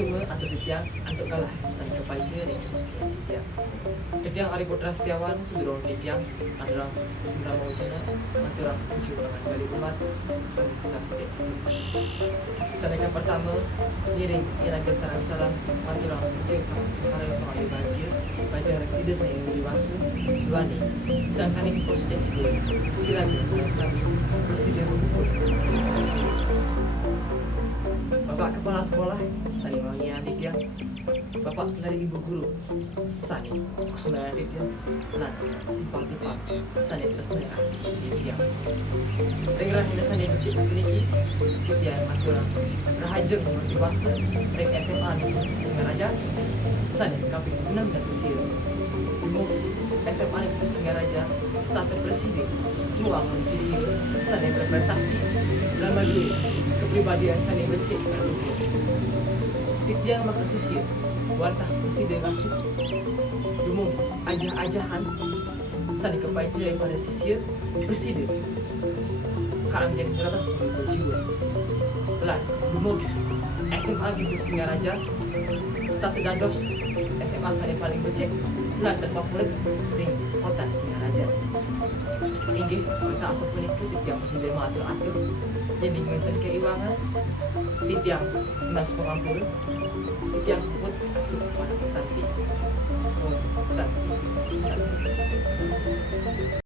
semua atau titiang untuk kalah sang kepaje dengan titiang. Titiang Ari Putra Setiawan sedurung titiang adalah sembilan wujana mantura tujuh ulangan kali umat sastra. Sanekan pertama ngiring iraga sarang-sarang mantura tujuh kali pengayu bahagia baca tidak saya dewasa dua nih sangkaning positif itu iraga sarang-sarang presiden hukum. Bapak Kepala Sekolah Sani Mangia Aditya, Bapak dari Ibu Guru Sani Kusuma Aditya, lan Tipang-tipang Sani Tresna Asih Aditya. Ringrah hina Sani Becik Piniki, Aditya Matura, Rahajeng nomor dewasa, Ring SMA Negeri Singaraja, Sani Kaping 6 dan Sisir. Ibu SMA Negeri Singaraja, Staf Presiden, Luang Sisir, Sani berprestasi, dan maju kepribadian Sani Becik Titiang maka sisir wantah presiden astup dumung ajah-ajahan Sani kepaje pada sisir presiden kaanggen gerabah berjiwa lan dumung SMA gitu Singaraja staf dados SMA Sani paling becik lan terpopuler ring kota Singaraja. Inggih kita asap menikah titiang presiden mengatur-atur yang diingatkan keiwangan titiang mas pengampur titiang put pada pesanti santi santi santi